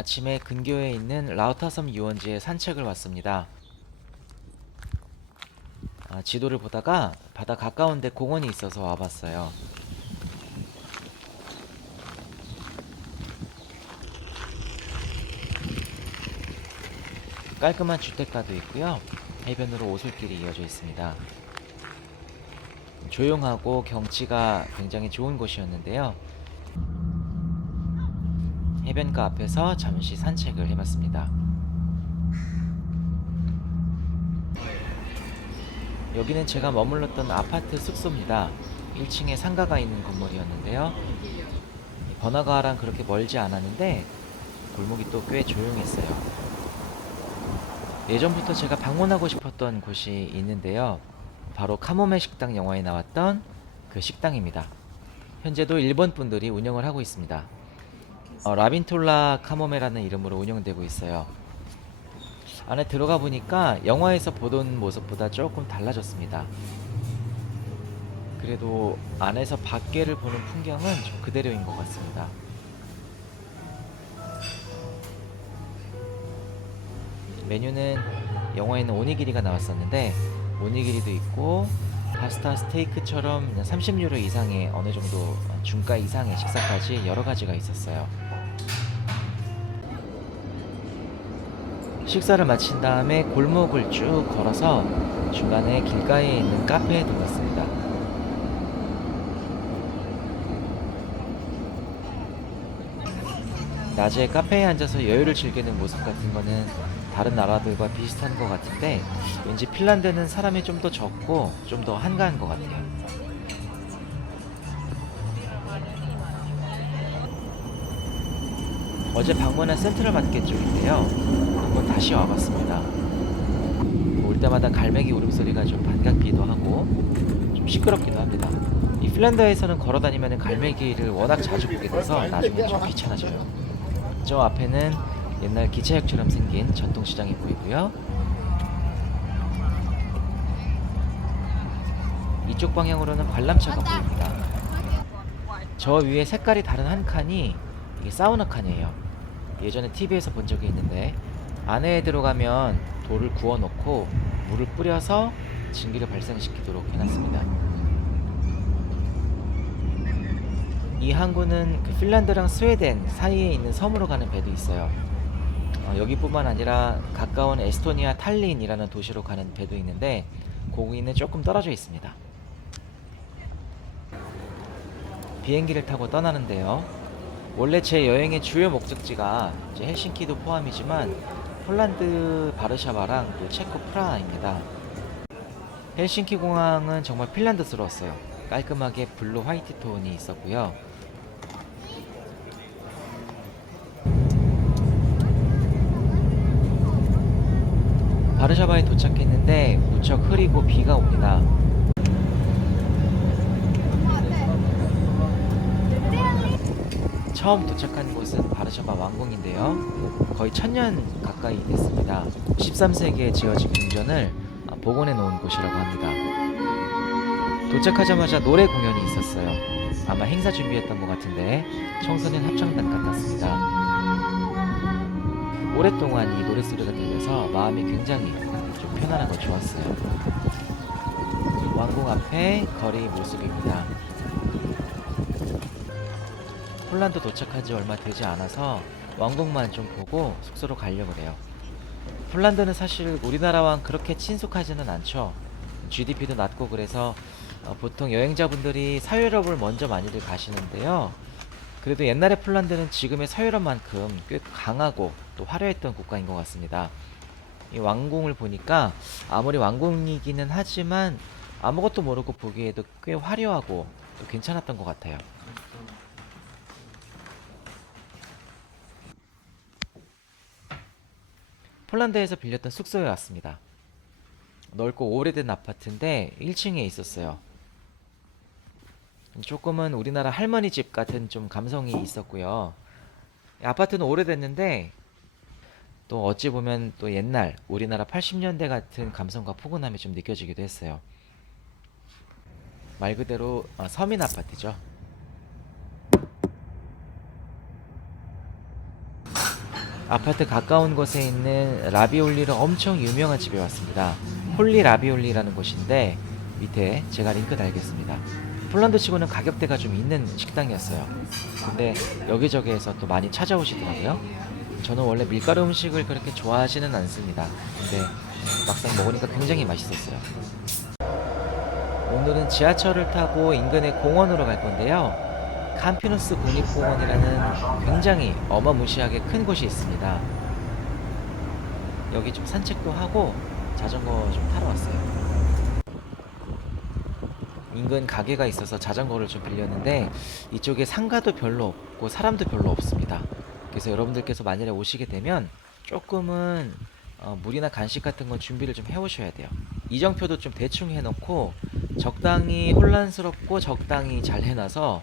아침에 근교에 있는 라우타섬 유원지에 산책을 왔습니다. 지도를 보다가 바다 가까운데 공원이 있어서 와봤어요. 깔끔한 주택가도 있고요. 해변으로 오솔길이 이어져 있습니다. 조용하고 경치가 굉장히 좋은 곳이었는데요. 해변가 앞에서 잠시 산책을 해봤습니다. 여기는 제가 머물렀던 아파트 숙소입니다. 1층에 상가가 있는 건물이었는데요. 번화가랑 그렇게 멀지 않았는데 골목이 또 꽤 조용했어요. 예전부터 제가 방문하고 싶었던 곳이 있는데요. 바로 카모메 식당 영화에 나왔던 그 식당입니다. 현재도 일본 분들이 운영을 하고 있습니다. 라빈톨라 카모메라는 이름으로 운영되고 있어요. 안에 들어가 보니까 영화에서 보던 모습보다 조금 달라졌습니다. 그래도 안에서 밖에를 보는 풍경은 좀 그대로인 것 같습니다. 메뉴는 영화에는 오니기리가 나왔었는데 오니기리도 있고 파스타 스테이크처럼 30유로 이상의 어느 정도 중가 이상의 식사까지 여러 가지가 있었어요. 식사를 마친 다음에 골목을 쭉 걸어서 중간에 길가에 있는 카페에 들렀습니다. 낮에 카페에 앉아서 여유를 즐기는 모습 같은 거는 다른 나라들과 비슷한 것 같은데 왠지 핀란드는 사람이 좀 더 적고 좀 더 한가한 것 같아요. 어제 방문한 센트럴 마켓 쪽인데요. 한번 다시 와봤습니다. 올 때마다 갈매기 울음소리가 좀 반갑기도 하고 좀 시끄럽기도 합니다. 이 핀란드에서는 걸어다니면 갈매기를 워낙 자주 보게 돼서 나중엔 좀 귀찮아져요. 저 앞에는 옛날 기차역처럼 생긴 전통시장이 보이고요. 이쪽 방향으로는 관람차가 보입니다. 저 위에 색깔이 다른 한 칸이 이게 사우나 칸이에요. 예전에 TV에서 본 적이 있는데 안에 들어가면 돌을 구워 놓고 물을 뿌려서 증기를 발생시키도록 해놨습니다. 이 항구는 그 핀란드랑 스웨덴 사이에 있는 섬으로 가는 배도 있어요. 여기뿐만 아니라 가까운 에스토니아 탈린이라는 도시로 가는 배도 있는데 거기는 조금 떨어져 있습니다. 비행기를 타고 떠나는데요. 원래 제 여행의 주요 목적지가 이제 헬싱키도 포함이지만 폴란드 바르샤바랑 또 체코 프라하입니다. 헬싱키 공항은 정말 핀란드스러웠어요. 깔끔하게 블루 화이트 톤이 있었고요. 바르샤바에 도착했는데 무척 흐리고 비가 옵니다. 처음 도착한 곳은 바르샤바 왕궁인데요. 거의 1000년 가까이 됐습니다. 13세기에 지어진 궁전을 복원해 놓은 곳이라고 합니다. 도착하자마자 노래 공연이 있었어요. 아마 행사 준비했던 것 같은데 청소년 합창단 같았습니다. 오랫동안 이 노랫소리가 들려서 마음이 굉장히 좀 편안하고 좋았어요. 왕궁 앞에 거리 모습입니다. 폴란드 도착한 지 얼마 되지 않아서 왕궁만 좀 보고 숙소로 가려고 해요. 폴란드는 사실 우리나라와 그렇게 친숙하지는 않죠. GDP도 낮고 그래서 보통 여행자분들이 서유럽을 먼저 많이들 가시는데요. 그래도 옛날에 폴란드는 지금의 서유럽만큼 꽤 강하고 또 화려했던 국가인 것 같습니다. 이 왕궁을 보니까 아무리 왕궁이기는 하지만 아무것도 모르고 보기에도 꽤 화려하고 또 괜찮았던 것 같아요. 폴란드에서 빌렸던 숙소에 왔습니다. 넓고 오래된 아파트인데 1층에 있었어요. 조금은 우리나라 할머니 집 같은 좀 감성이 있었고요. 아파트는 오래됐는데 또 어찌 보면 또 옛날 우리나라 80년대 같은 감성과 포근함이 좀 느껴지기도 했어요. 말 그대로 서민 아파트죠. 아파트 가까운 곳에 있는 라비올리로 엄청 유명한 집에 왔습니다. 홀리 라비올리라는 곳인데 밑에 제가 링크 달겠습니다. 폴란드 치고는 가격대가 좀 있는 식당이었어요. 근데 여기저기에서 또 많이 찾아오시더라고요. 저는 원래 밀가루 음식을 그렇게 좋아하지는 않습니다. 근데 막상 먹으니까 굉장히 맛있었어요. 오늘은 지하철을 타고 인근의 공원으로 갈 건데요. 캄피누스 국립공원이라는 굉장히 어마무시하게 큰 곳이 있습니다. 여기 좀 산책도 하고 자전거 좀 타러 왔어요. 인근 가게가 있어서 자전거를 좀 빌렸는데 이쪽에 상가도 별로 없고 사람도 별로 없습니다. 그래서 여러분들께서 만약에 오시게 되면 조금은 물이나 간식 같은 건 준비를 좀 해오셔야 돼요. 이정표도 좀 대충 해놓고 적당히 혼란스럽고 적당히 잘 해놔서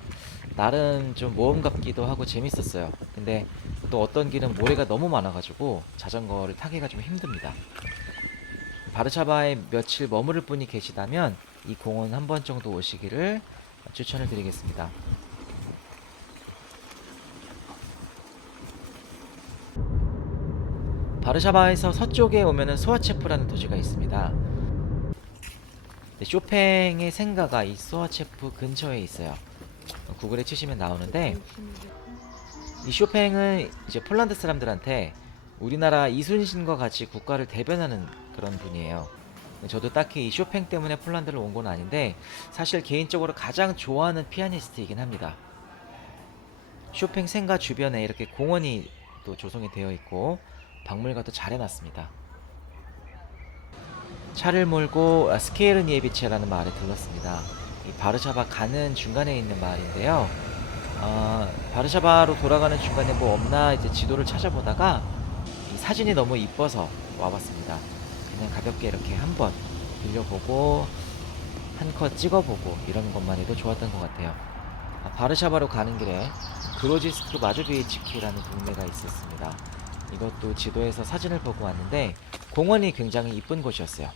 나름 좀 모험 같기도 하고 재밌었어요. 근데 또 어떤 길은 모래가 너무 많아가지고 자전거를 타기가 좀 힘듭니다. 바르샤바에 며칠 머무를 분이 계시다면 이 공원 한 번 정도 오시기를 추천을 드리겠습니다. 바르샤바에서 서쪽에 오면은 소아체프라는 도시가 있습니다. 쇼팽의 생가가 이 소아체프 근처에 있어요. 구글에 치시면 나오는데 이 쇼팽은 이제 폴란드 사람들한테 우리나라 이순신과 같이 국가를 대변하는 그런 분이에요. 저도 딱히 이 쇼팽 때문에 폴란드를 온 건 아닌데 사실 개인적으로 가장 좋아하는 피아니스트이긴 합니다. 쇼팽 생가 주변에 이렇게 공원이 또 조성이 되어 있고 박물관도 잘 해놨습니다. 차를 몰고 스케르니에비체라는 마을에 들렀습니다. 이 바르샤바 가는 중간에 있는 마을인데요. 바르샤바로 돌아가는 중간에 뭐 없나 이제 지도를 찾아보다가 이 사진이 너무 이뻐서 와봤습니다. 그냥 가볍게 이렇게 한번 들려보고 한 컷 찍어보고 이런 것만 해도 좋았던 것 같아요. 바르샤바로 가는 길에 그로지스크 마조비에치키라는 동네가 있었습니다. 이것도 지도에서 사진을 보고 왔는데 공원이 굉장히 이쁜 곳이었어요.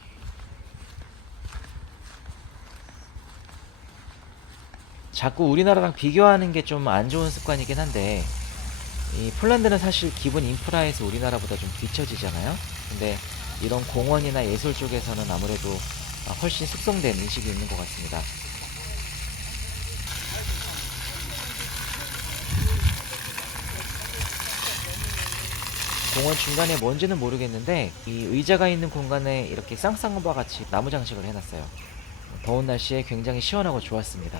자꾸 우리나라랑 비교하는 게 좀 안 좋은 습관이긴 한데 이 폴란드는 사실 기본 인프라에서 우리나라보다 좀 뒤처지잖아요. 근데 이런 공원이나 예술 쪽에서는 아무래도 훨씬 숙성된 인식이 있는 것 같습니다. 공원 중간에 뭔지는 모르겠는데 이 의자가 있는 공간에 이렇게 쌍쌍바 같이 나무 장식을 해놨어요. 더운 날씨에 굉장히 시원하고 좋았습니다.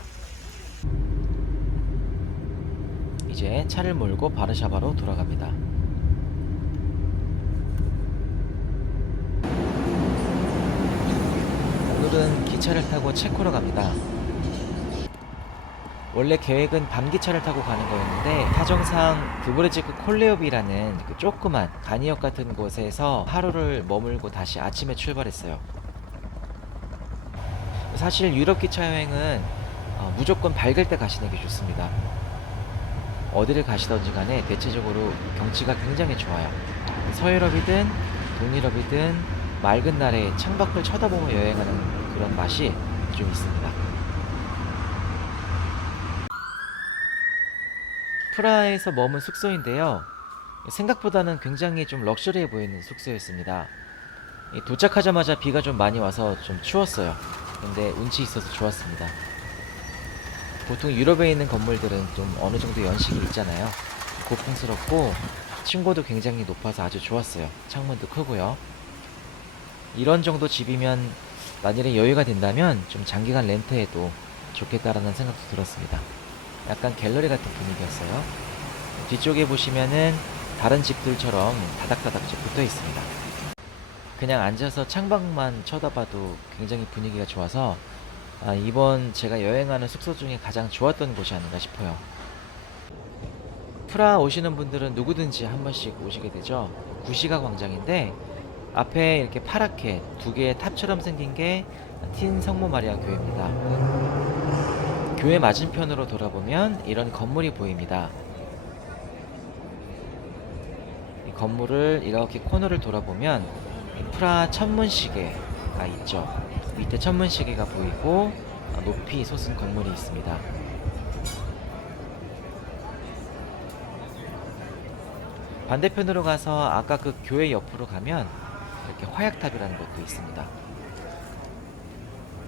이제 차를 몰고 바르샤바로 돌아갑니다. 오늘은 기차를 타고 체코로 갑니다. 원래 계획은 밤기차를 타고 가는 거였는데 사정상 드브레지크 콜레오비라는 그 조그만 간이역 같은 곳에서 하루를 머물고 다시 아침에 출발했어요. 사실 유럽 기차 여행은 무조건 밝을 때 가시는 게 좋습니다. 어디를 가시던지 간에 대체적으로 경치가 굉장히 좋아요. 서유럽이든 동유럽이든 맑은 날에 창밖을 쳐다보며 여행하는 그런 맛이 좀 있습니다. 프라하에서 머문 숙소인데요. 생각보다는 굉장히 좀 럭셔리해 보이는 숙소였습니다. 도착하자마자 비가 좀 많이 와서 좀 추웠어요. 근데 운치 있어서 좋았습니다. 보통 유럽에 있는 건물들은 좀 어느 정도 연식이 있잖아요. 고풍스럽고 층고도 굉장히 높아서 아주 좋았어요. 창문도 크고요. 이런 정도 집이면 만일에 여유가 된다면 좀 장기간 렌트해도 좋겠다라는 생각도 들었습니다. 약간 갤러리 같은 분위기였어요. 뒤쪽에 보시면은 다른 집들처럼 다닥다닥 붙어 있습니다. 그냥 앉아서 창밖만 쳐다봐도 굉장히 분위기가 좋아서 이번 제가 여행하는 숙소 중에 가장 좋았던 곳이 아닌가 싶어요. 프라하 오시는 분들은 누구든지 한 번씩 오시게 되죠. 구시가 광장인데 앞에 이렇게 파랗게 두 개의 탑처럼 생긴 게 틴 성모 마리아 교회입니다. 교회 맞은편으로 돌아보면 이런 건물이 보입니다. 이 건물을 이렇게 코너를 돌아보면 프라하 천문시계가 있죠. 밑에 천문시계가 보이고 높이 솟은 건물이 있습니다. 반대편으로 가서 아까 그 교회 옆으로 가면 이렇게 화약탑이라는 것도 있습니다.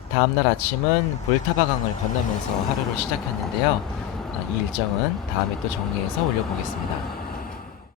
다음날 아침은 볼타바강을 건너면서 하루를 시작했는데요. 이 일정은 다음에 또 정리해서 올려보겠습니다.